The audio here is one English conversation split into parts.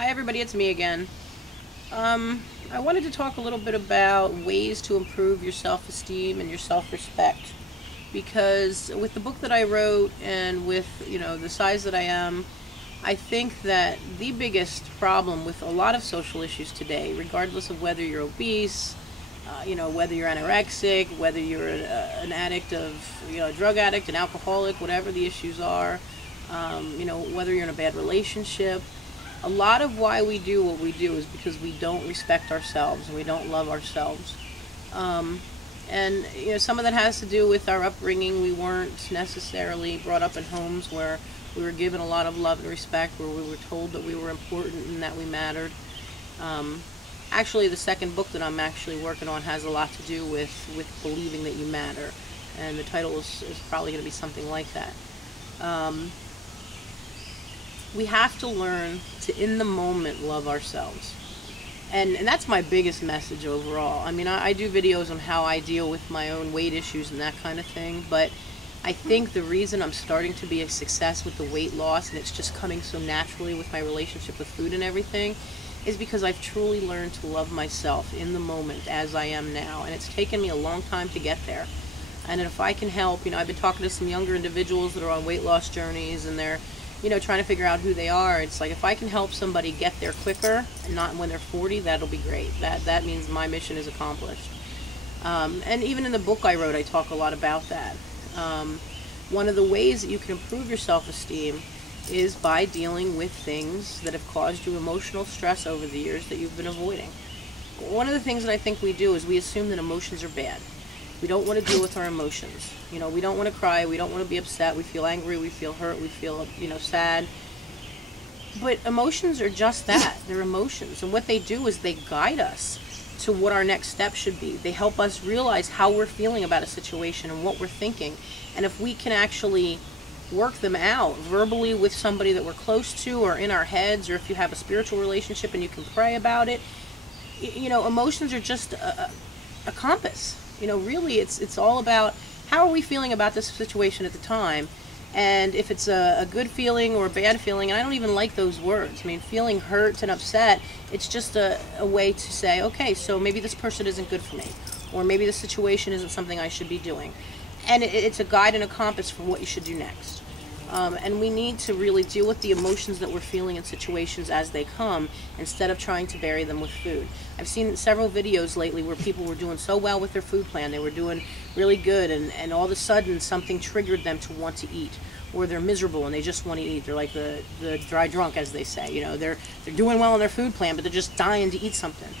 Hi everybody, it's me again. I wanted to talk a little bit about ways to improve your self-esteem and your self-respect, because with the book that I wrote and with, the size that I am, I think that the biggest problem with a lot of social issues today, regardless of whether you're obese, whether you're anorexic, whether you're an addict of, a drug addict, an alcoholic, whatever the issues are, whether you're in a bad relationship, a lot of why we do what we do is because we don't respect ourselves and we don't love ourselves. And some of that has to do with our upbringing. We weren't necessarily brought up in homes where we were given a lot of love and respect, where we were told that we were important and that we mattered. Actually, the second book that I'm actually working on has a lot to do with believing that you matter, and the title is probably going to be something like that. We have to learn to, in the moment, love ourselves. And that's my biggest message overall. I mean, I do videos on how I deal with my own weight issues and that kind of thing, but I think the reason I'm starting to be a success with the weight loss, and it's just coming so naturally with my relationship with food and everything, is because I've truly learned to love myself in the moment as I am now. And it's taken me a long time to get there. And if I can help, I've been talking to some younger individuals that are on weight loss journeys, and they're trying to figure out who they are. It's like, if I can help somebody get there quicker, and not when they're 40, that'll be great. That means my mission is accomplished. And even in the book I wrote, I talk a lot about that. One of the ways that you can improve your self-esteem is by dealing with things that have caused you emotional stress over the years that you've been avoiding. One of the things that I think we do is we assume that emotions are bad. We don't want to deal with our emotions. We don't want to cry. We don't want to be upset. We feel angry. We feel hurt. We feel, sad. But emotions are just that. They're emotions. And what they do is they guide us to what our next step should be. They help us realize how we're feeling about a situation and what we're thinking. And if we can actually work them out verbally with somebody that we're close to, or in our heads, or if you have a spiritual relationship and you can pray about it, emotions are just a compass. Really, it's all about how are we feeling about this situation at the time, and if it's a good feeling or a bad feeling. And I don't even like those words. I mean, feeling hurt and upset, it's just a way to say, okay, so maybe this person isn't good for me, or maybe the situation isn't something I should be doing. And it's a guide and a compass for what you should do next. And we need to really deal with the emotions that we're feeling in situations as they come, instead of trying to bury them with food. I've seen several videos lately where people were doing so well with their food plan. They were doing really good, and all of a sudden something triggered them to want to eat. Or they're miserable and they just want to eat. They're like the dry drunk, as they say. They're doing well on their food plan, but they're just dying to eat something.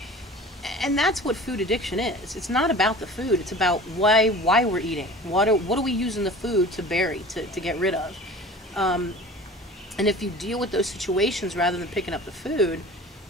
And that's what food addiction is. It's not about the food. It's about why we're eating. What are we using the food to bury, to get rid of? And if you deal with those situations rather than picking up the food,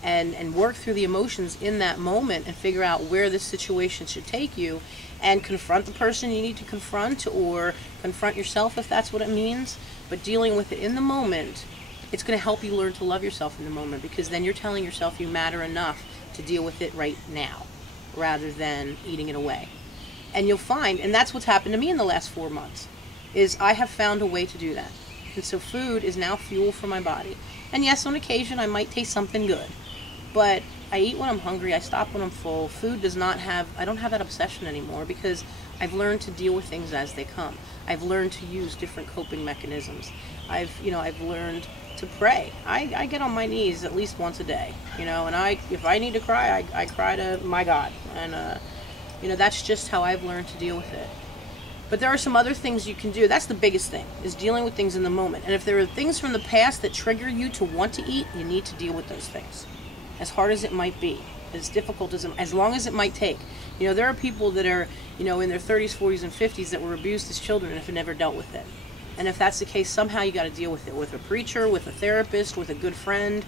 and work through the emotions in that moment and figure out where this situation should take you, and confront the person you need to confront, or confront yourself if that's what it means, but dealing with it in the moment, it's going to help you learn to love yourself in the moment, because then you're telling yourself you matter enough to deal with it right now, rather than eating it away. And you'll find, and that's what's happened to me in the last 4 months, is I have found a way to do that. And so food is now fuel for my body. And yes, on occasion I might taste something good, but I eat when I'm hungry, I stop when I'm full. Food I don't have that obsession anymore, because I've learned to deal with things as they come. I've learned to use different coping mechanisms. I've learned to pray. I get on my knees at least once a day, and if I need to cry, I cry to my God. And, that's just how I've learned to deal with it. But there are some other things you can do. That's the biggest thing, is dealing with things in the moment. And if there are things from the past that trigger you to want to eat, you need to deal with those things. As hard as it might be, as difficult as long as it might take. There are people that are, in their 30s, 40s, and 50s that were abused as children and have never dealt with it. And if that's the case, somehow you got to deal with it, with a preacher, with a therapist, with a good friend,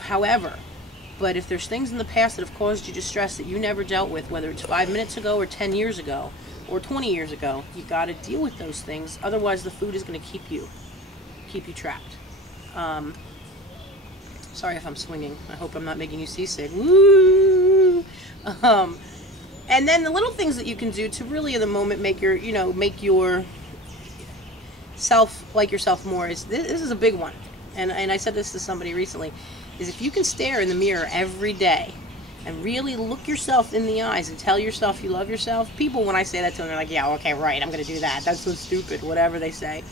however. But if there's things in the past that have caused you distress that you never dealt with, whether it's 5 minutes ago or 10 years ago, or 20 years ago, you got to deal with those things. Otherwise, the food is going to keep you trapped. Sorry if I'm swinging. I hope I'm not making you seasick. Woo! And then the little things that you can do to really, in the moment, make your self like yourself more. This is a big one. And I said this to somebody recently. is if you can stare in the mirror every day and really look yourself in the eyes and tell yourself you love yourself. People, when I say that to them, they're like, yeah, okay, right, I'm going to do that. That's so stupid, whatever they say.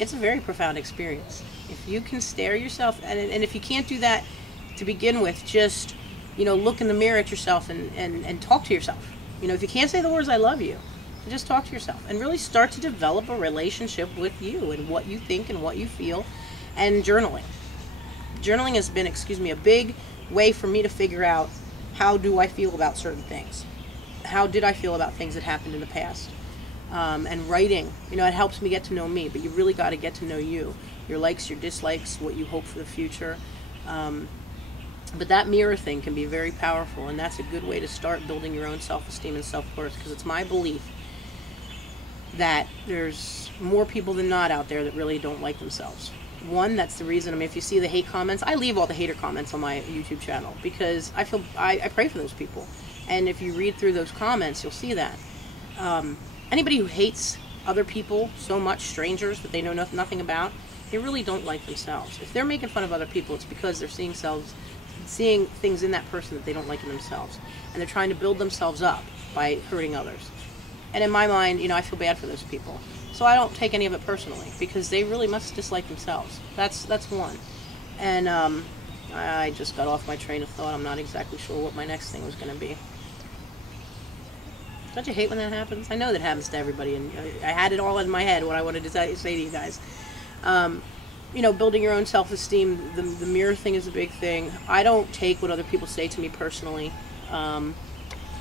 It's a very profound experience. If you can stare yourself, and if you can't do that to begin with, just, look in the mirror at yourself and talk to yourself. If you can't say the words, I love you, just talk to yourself and really start to develop a relationship with you and what you think and what you feel. And journaling. Journaling has been, a big way for me to figure out, how do I feel about certain things? How did I feel about things that happened in the past? And writing, it helps me get to know me, but you really got to get to know you, your likes, your dislikes, what you hope for the future. But that mirror thing can be very powerful, and that's a good way to start building your own self-esteem and self-worth, because it's my belief that there's more people than not out there that really don't like themselves. One, that's the reason, if you see the hate comments, I leave all the hater comments on my YouTube channel, because I pray for those people. And if you read through those comments, you'll see that. Anybody who hates other people so much, strangers that they know nothing about, they really don't like themselves. If they're making fun of other people, it's because they're seeing things in that person that they don't like in themselves. And they're trying to build themselves up by hurting others. And in my mind, I feel bad for those people. So I don't take any of it personally, because they really must dislike themselves. That's one. And I just got off my train of thought. I'm not exactly sure what my next thing was going to be. Don't you hate when that happens? I know that happens to everybody, and I had it all in my head what I wanted to say to you guys. Building your own self-esteem, the mirror thing is a big thing. I don't take what other people say to me personally.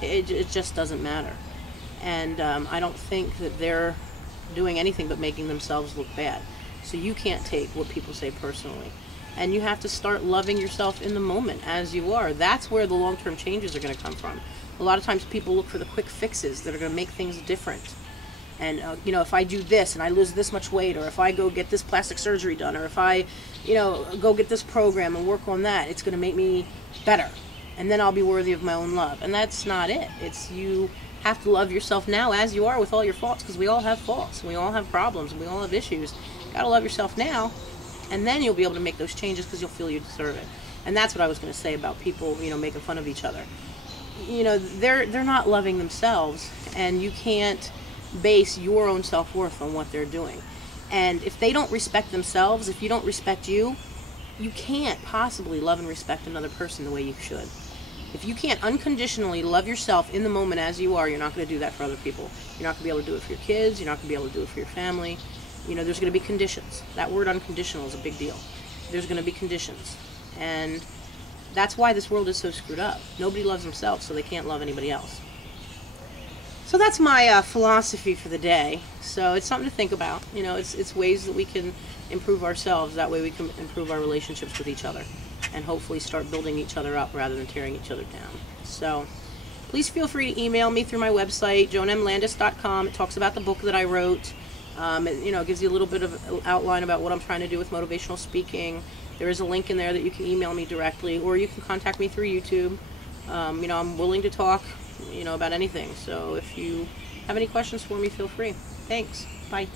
It just doesn't matter. And I don't think that they're doing anything but making themselves look bad. So you can't take what people say personally. And you have to start loving yourself in the moment as you are. That's where the long-term changes are going to come from. A lot of times people look for the quick fixes that are going to make things different. And, if I do this and I lose this much weight, or if I go get this plastic surgery done, or if I, go get this program and work on that, it's going to make me better. And then I'll be worthy of my own love. And that's not it. It's you have to love yourself now as you are with all your faults, because we all have faults, and we all have problems, and we all have issues. You got to love yourself now, and then you'll be able to make those changes because you'll feel you deserve it. And that's what I was going to say about people, making fun of each other. They're not loving themselves, and you can't base your own self-worth on what they're doing. And if they don't respect themselves, if you don't respect you, you can't possibly love and respect another person the way you should. If you can't unconditionally love yourself in the moment as you are, you're not going to do that for other people. You're not going to be able to do it for your kids. You're not going to be able to do it for your family. There's going to be conditions. That word unconditional is a big deal. There's going to be conditions. And that's why this world is so screwed up. Nobody loves themselves, so they can't love anybody else. So that's my philosophy for the day. So it's something to think about. It's ways that we can improve ourselves. That way we can improve our relationships with each other, and hopefully start building each other up rather than tearing each other down. So please feel free to email me through my website, joanmlandis.com. It talks about the book that I wrote. It gives you a little bit of outline about what I'm trying to do with motivational speaking. There is a link in there that you can email me directly, or you can contact me through YouTube. I'm willing to talk, about anything. So if you have any questions for me, feel free. Thanks. Bye.